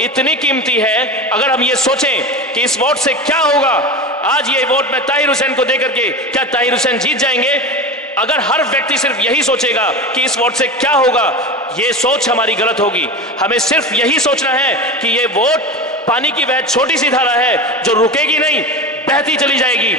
इतनी कीमती है। अगर हम ये सोचें कि इस वोट से क्या होगा, आज ये वोट मैं ताहिर हुसैन को देकर के क्या ताहिर हुसैन जीत जाएंगे, अगर हर व्यक्ति सिर्फ यही सोचेगा कि इस वोट से क्या होगा, ये सोच हमारी गलत होगी। हमें सिर्फ यही सोचना है कि ये वोट पानी की वह छोटी सी धारा है जो रुकेगी नहीं, बहती चली जाएगी।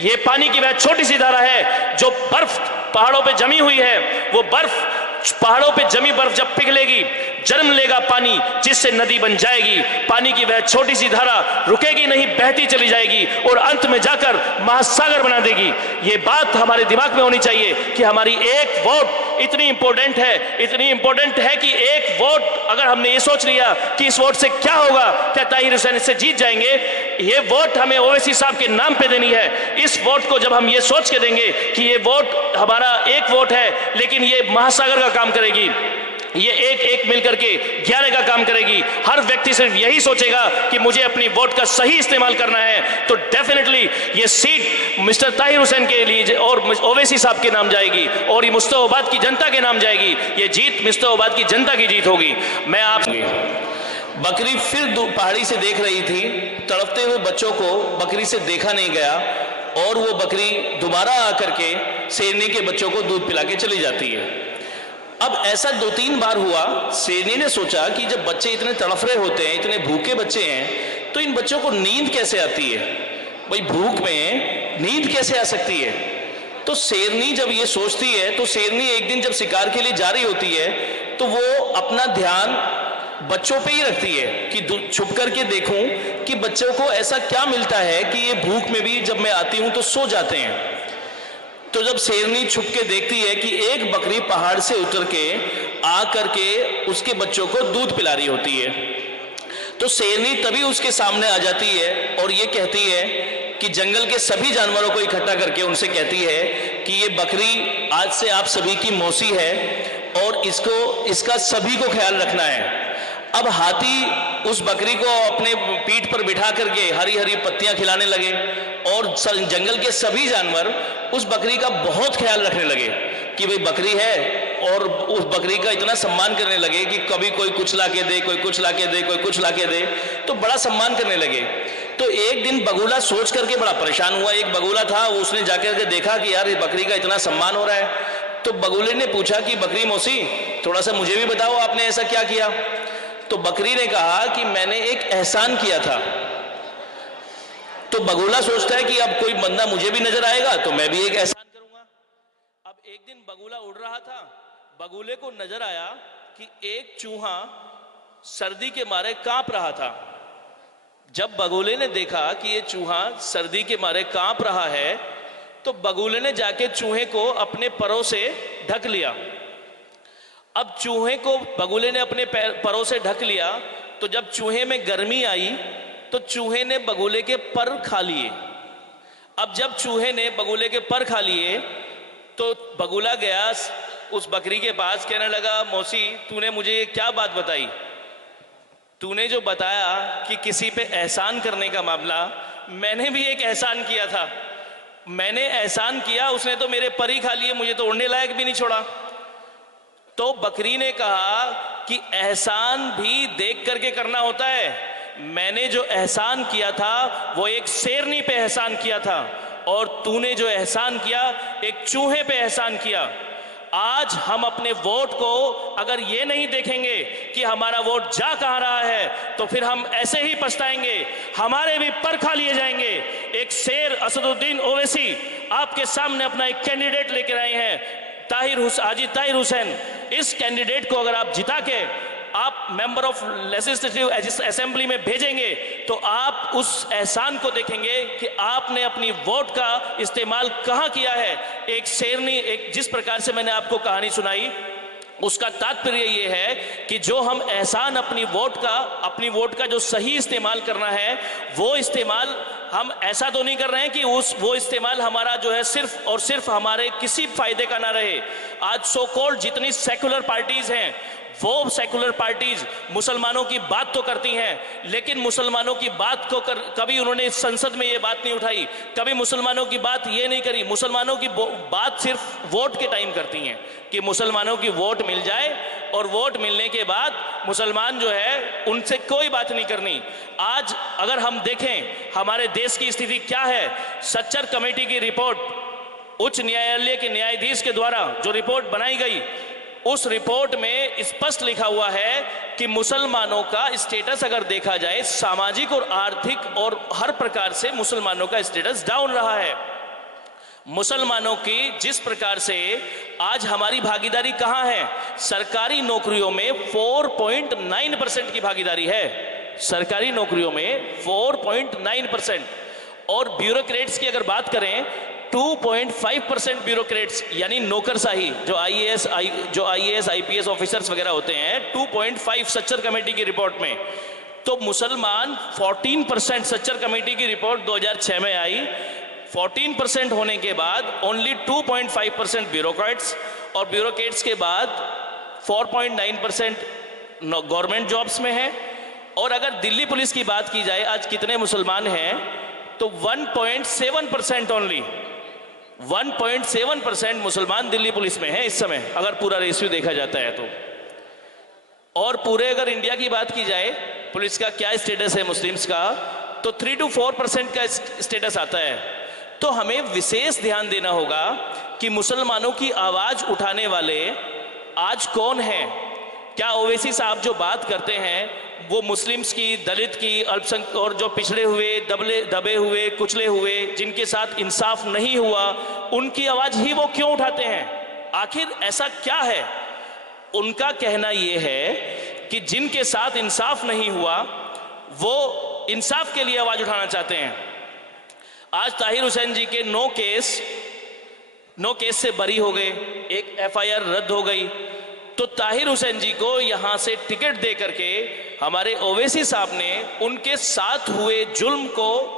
ये पानी की वह छोटी सी धारा है जो बर्फ पहाड़ों पे जमी हुई है, वो बर्फ पहाड़ों पे जमी बर्फ जब पिघलेगी, जन्म लेगा पानी, जिससे नदी बन जाएगी। पानी की वह छोटी सी धारा रुकेगी नहीं, बहती चली जाएगी और अंत में जाकर महासागर बना देगी। ये बात हमारे दिमाग में होनी चाहिए कि हमारी एक वोट इतनी इंपॉर्टेंट है, इतनी इंपॉर्टेंट है कि एक वोट, अगर हमने ये सोच लिया कि इस वोट से क्या होगा, क्या ताहिर हुसैन इससे जीत जाएंगे, ये वोट हमें ओवैसी साहब के नाम पे देनी है। इस वोट को जब हम ये सोच के देंगे कि ये वोट हमारा एक वोट है, लेकिन ये महासागर का काम करेगी, ये एक एक मिलकर के 11 का काम करेगी, हर व्यक्ति सिर्फ यही सोचेगा कि मुझे अपनी वोट का सही इस्तेमाल करना है, तो डेफिनेटली ये सीट मिस्टर ताहिर हुसैन के लिए और ओवैसी साहब के नाम जाएगी और ये मुस्तफाबाद की जनता के नाम जाएगी। ये जीत मुस्तफाबाद की जनता की जीत होगी। मैं आप बकरी फिर पहाड़ी से देख रही थी, तड़पते हुए बच्चों को बकरी से देखा नहीं गया और वो बकरी दोबारा आकर के शेरनी के बच्चों को दूध पिला के चली जाती है। अब ऐसा 2-3 बार हुआ। शेरनी ने सोचा कि जब बच्चे इतने तड़फ रहे होते हैं, इतने भूखे बच्चे हैं, तो इन बच्चों को नींद कैसे आती है, भाई भूख में नींद कैसे आ सकती है। तो शेरनी जब ये सोचती है, तो शेरनी एक दिन जब शिकार के लिए जा रही होती है, तो वो अपना ध्यान बच्चों पे ही रखती है कि छुप करके देखूं कि बच्चों को ऐसा क्या मिलता है कि ये भूख में भी जब मैं आती हूं तो सो जाते हैं। तो जब शेरनी छुप के देखती है कि एक बकरी पहाड़ से उतर के आ करके उसके बच्चों को दूध पिला रही होती है, तो शेरनी तभी उसके सामने आ जाती है और ये कहती है कि जंगल के सभी जानवरों को इकट्ठा करके उनसे कहती है कि ये बकरी आज से आप सभी की मौसी है और इसका सभी को ख्याल रखना है। अब हाथी उस बकरी को अपने पीठ पर बिठा करके हरी हरी पत्तियां खिलाने लगे और जंगल के सभी जानवर उस बकरी का बहुत ख्याल रखने लगे कि भाई बकरी है, और उस बकरी का इतना सम्मान करने लगे कि कभी कोई कुछ ला के दे, कोई कुछ ला के दे, कोई कुछ ला के दे, तो बड़ा सम्मान करने लगे। तो एक दिन बगुला सोच करके बड़ा परेशान हुआ। एक बगुला था, उसने जाकर के देखा कि यार ये बकरी का इतना सम्मान हो रहा है। तो बगुले ने पूछा कि बकरी मौसी, थोड़ा सा मुझे भी बताओ, आपने ऐसा क्या किया। तो बकरी ने कहा कि मैंने एक एहसान किया था। तो बगुला सोचता है कि अब कोई बंदा मुझे भी नजर आएगा तो मैं भी एक एहसान करूंगा। अब एक दिन बगुला उड़ रहा था, बगुले को नजर आया कि एक चूहा सर्दी के मारे कांप रहा था। जब बगुले ने देखा कि ये चूहा सर्दी के मारे कांप रहा है, तो बगुले ने जाके चूहे को अपने परों से ढक लिया। अब चूहे को बगुले ने अपने परों से ढक लिया, तो जब चूहे में गर्मी आई तो चूहे ने बगुले के पर खा लिए। अब जब चूहे ने बगुले के पर खा लिए तो बगुला गया उस बकरी के पास, कहने लगा मौसी तूने मुझे ये क्या बात बताई, तूने जो बताया कि किसी पे एहसान करने का मामला, मैंने भी एक एहसान किया था, मैंने एहसान किया, उसने तो मेरे पर ही खा लिए, मुझे तो उड़ने लायक भी नहीं छोड़ा। तो बकरी ने कहा कि एहसान भी देख करके करना होता है। मैंने जो एहसान किया था वो एक शेरनी पे एहसान किया था और तूने जो एहसान किया एक चूहे पे एहसान किया। आज हम अपने वोट को अगर ये नहीं देखेंगे कि हमारा वोट जा कहां रहा है, तो फिर हम ऐसे ही पछताएंगे, हमारे भी पर खा लिए जाएंगे। एक शेर असदुद्दीन ओवैसी आपके सामने अपना एक कैंडिडेट लेकर आए हैं, हाजी ताहिर हुसैन। इस कैंडिडेट को अगर आप जिता के आप मेंबर ऑफ लेजिस्लेटिव असेंबली में भेजेंगे तो आप उस एहसान को देखेंगे कि आपने अपनी वोट का इस्तेमाल कहां किया है। एक शेरनी, एक जिस प्रकार से मैंने आपको कहानी सुनाई, उसका तात्पर्य ये है कि जो हम एहसान अपनी वोट का जो सही इस्तेमाल करना है, वो इस्तेमाल हम ऐसा तो नहीं कर रहे हैं कि वो इस्तेमाल हमारा जो है सिर्फ और सिर्फ हमारे किसी फायदे का ना रहे। आज सो कॉल्ड जितनी सेकुलर पार्टीज हैं वो सेकुलर पार्टीज मुसलमानों की बात तो करती हैं, लेकिन मुसलमानों की बात को कभी उन्होंने संसद में ये बात नहीं उठाई, कभी मुसलमानों की बात ये नहीं करी। मुसलमानों की बात सिर्फ वोट के टाइम करती हैं कि मुसलमानों की वोट मिल जाए, और वोट मिलने के बाद मुसलमान जो है उनसे कोई बात नहीं करनी। आज अगर हम देखें हमारे देश की स्थिति क्या है, सच्चर कमेटी की रिपोर्ट, उच्च न्यायालय के न्यायाधीश के द्वारा जो रिपोर्ट बनाई गई, उस रिपोर्ट में स्पष्ट लिखा हुआ है कि मुसलमानों का स्टेटस अगर देखा जाए, सामाजिक और आर्थिक और हर प्रकार से मुसलमानों का स्टेटस डाउन रहा है। मुसलमानों की जिस प्रकार से आज हमारी भागीदारी कहां है, सरकारी नौकरियों में 4.9% की भागीदारी है, सरकारी नौकरियों में 4.9%। और ब्यूरोक्रेट्स की अगर बात करें, 2.5% ब्यूरोक्रेट्स यानी नौकरशाही, जो आईएएस आईपीएस ऑफिसर्स वगैरह होते हैं, 2.5 सच्चर कमेटी की रिपोर्ट में। तो मुसलमान 14%, सच्चर कमेटी की रिपोर्ट 2006 में आई, 14% होने के बाद ओनली 2.5% ब्यूरोक्रेट्स, और ब्यूरोक्रेट्स के बाद 4.9% गवर्नमेंट जॉब्स में है। और अगर दिल्ली पुलिस की बात की जाए, आज कितने मुसलमान हैं, तो 1.7% ओनली, 1.7% मुसलमान दिल्ली पुलिस में है इस समय, अगर पूरा रेशियो देखा जाता है तो। और पूरे अगर इंडिया की बात की जाए, पुलिस का क्या स्टेटस है मुस्लिम्स का, तो 3 to 4% का स्टेटस आता है। तो हमें विशेष ध्यान देना होगा कि मुसलमानों की आवाज उठाने वाले आज कौन हैं। क्या ओवैसी साहब जो बात करते हैं वो मुस्लिम्स की, दलित की, अल्पसंख्यक और जो पिछड़े हुए, दबे हुए, कुचले हुए, जिनके साथ इंसाफ नहीं हुआ, उनकी आवाज ही वो क्यों उठाते हैं? आखिर ऐसा क्या है? उनका कहना यह है कि जिनके साथ इंसाफ नहीं हुआ वो इंसाफ के लिए आवाज उठाना चाहते हैं। आज ताहिर हुसैन जी के 9 केस से बरी हो गए, एक एफआईआर रद्द हो गई। तो ताहिर हुसैन जी को यहां से टिकट दे करके हमारे ओवैसी साहब ने उनके साथ हुए जुल्म को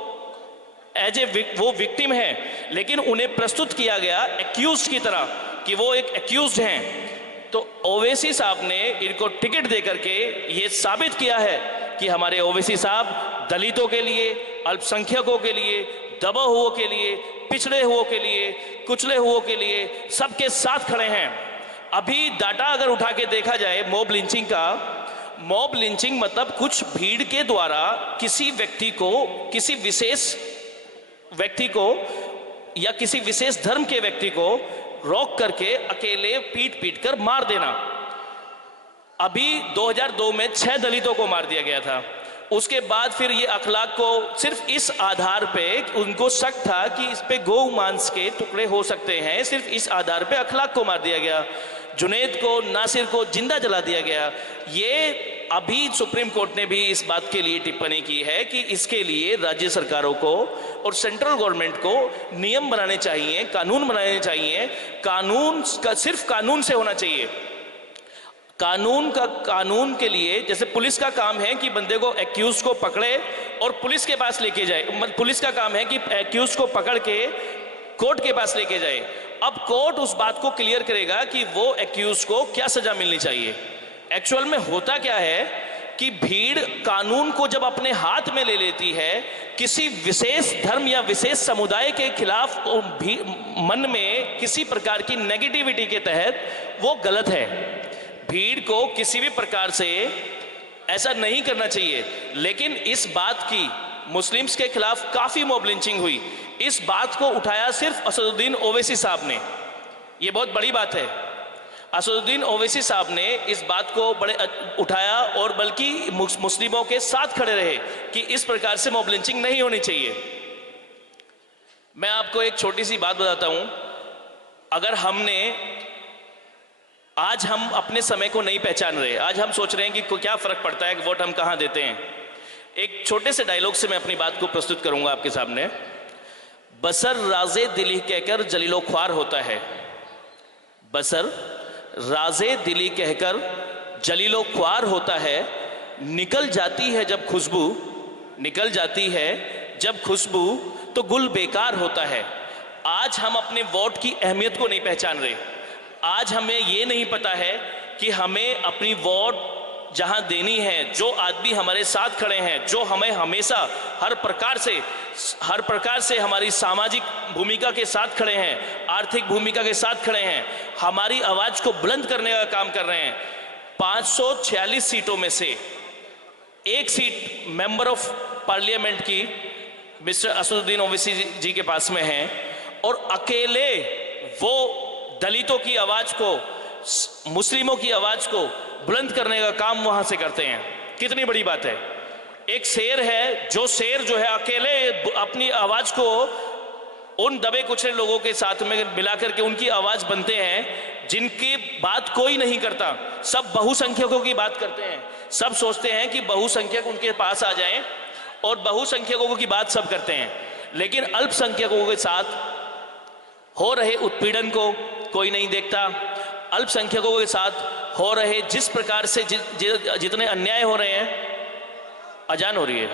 वो विक्टिम है, लेकिन उन्हें प्रस्तुत किया गया एक्यूज्ड की तरह कि वो एक एक्यूज्ड हैं। तो ओवैसी साहब ने इनको टिकट दे करके ये साबित किया है कि हमारे ओवैसी साहब दलितों के लिए, अल्पसंख्यकों के लिए, दबे हुओं के लिए, पिछड़े हुओं के लिए, कुचले हुओं के लिए सबके साथ खड़े हैं। अभी डाटा अगर उठा के देखा जाए मॉब लिंचिंग का, मॉब लिंचिंग मतलब कुछ भीड़ के द्वारा किसी व्यक्ति को, किसी विशेष व्यक्ति को या किसी विशेष धर्म के व्यक्ति को रोक करके अकेले पीट कर मार देना। अभी 2002 में 6 दलितों को मार दिया गया था। उसके बाद फिर ये अखलाक को सिर्फ इस आधार पे, उनको शक था कि इस पे गौ मांस के टुकड़े हो सकते हैं, सिर्फ इस आधार पे अखलाक को मार दिया गया। जुनैद को, नासिर को जिंदा जला दिया गया। ये अभी सुप्रीम कोर्ट ने भी इस बात के लिए टिप्पणी की है कि इसके लिए राज्य सरकारों को और सेंट्रल गवर्नमेंट को नियम बनाने चाहिए, कानून बनाने चाहिए। कानून का सिर्फ कानून से होना चाहिए। कानून के लिए, जैसे पुलिस का काम है कि बंदे को, एक्यूज को पकड़े और पुलिस के पास लेके जाए। पुलिस का काम है कि एक्यूज को पकड़ के कोर्ट के पास लेके जाए। अब कोर्ट उस बात को क्लियर करेगा कि वो एक्यूज को क्या सजा मिलनी चाहिए। एक्चुअल में होता क्या है कि भीड़ कानून को जब अपने हाथ में ले लेती है, किसी विशेष धर्म या विशेष समुदाय के खिलाफ मन में किसी प्रकार की नेगेटिविटी के तहत, वो गलत है। भीड़ को किसी भी प्रकार से ऐसा नहीं करना चाहिए। लेकिन इस बात की, मुस्लिम्स के खिलाफ काफी मॉब लिंचिंग हुई, इस बात को उठाया सिर्फ असदुद्दीन ओवैसी साहब ने। यह बहुत बड़ी बात है। असदुद्दीन ओवैसी साहब ने इस बात को बड़े उठाया और बल्कि मुस्लिमों के साथ खड़े रहे कि इस प्रकार से मॉब लिंचिंग नहीं होनी चाहिए। मैं आपको एक छोटी सी बात बताता हूं। अगर आज हम अपने समय को नहीं पहचान रहे, आज हम सोच रहे हैं कि क्या फर्क पड़ता है कि वोट हम कहां देते हैं। एक छोटे से डायलॉग से मैं अपनी बात को प्रस्तुत करूंगा आपके सामने। बसर राजे दिली कहकर जलीलो ख्वार होता है, बसर राजे दिली कहकर जलीलो ख्वार होता है। निकल जाती है जब खुशबू, निकल जाती है जब खुशबू, तो गुल बेकार होता है। आज हम अपने वोट की अहमियत को नहीं पहचान रहे। आज हमें ये नहीं पता है कि हमें अपनी वोट जहां देनी है, जो आदमी हमारे साथ खड़े हैं, जो हमें हमेशा हर प्रकार से हमारी सामाजिक भूमिका के साथ खड़े हैं, आर्थिक भूमिका के साथ खड़े हैं, हमारी आवाज को बुलंद करने का काम कर रहे हैं। 546 सीटों में से एक सीट मेंबर ऑफ पार्लियामेंट की मिस्टर असदुद्दीन ओवैसी जी के पास में है, और अकेले वो दलितों की आवाज को, मुस्लिमों की आवाज को बुलंद करने का काम वहां से करते हैं। कितनी बड़ी बात है। एक शेर है, जो शेर जो है अकेले अपनी आवाज को उन दबे कुचले लोगों के साथ में मिलाकर के उनकी आवाज बनते हैं, जिनकी बात कोई नहीं करता। सब बहुसंख्यकों की बात करते हैं, सब सोचते हैं कि बहुसंख्यक उनके पास आ जाएं और बहुसंख्यकों की बात सब करते हैं, लेकिन अल्पसंख्यकों के साथ हो रहे उत्पीड़न को कोई नहीं देखता। अल्पसंख्यकों के साथ हो रहे जिस प्रकार से जितने अन्याय हो रहे हैं। अजान हो रही है।